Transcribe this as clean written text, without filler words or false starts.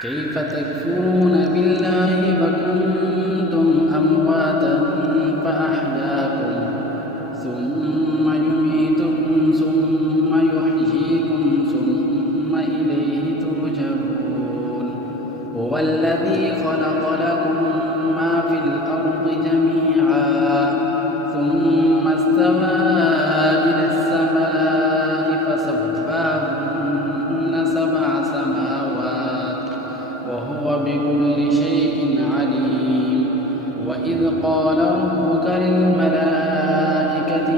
كيف تكفرون بالله وكنتم أمواتا فأحياكم ثم يميتكم ثم يحييكم ثم إليه ترجعون هو الذي خلق لكم ما في الأرض جميعا ثم استوى إلى السماء فسواهن سبع سماوات وهو بكل شيء عليم وإذ قال ربك للملائكة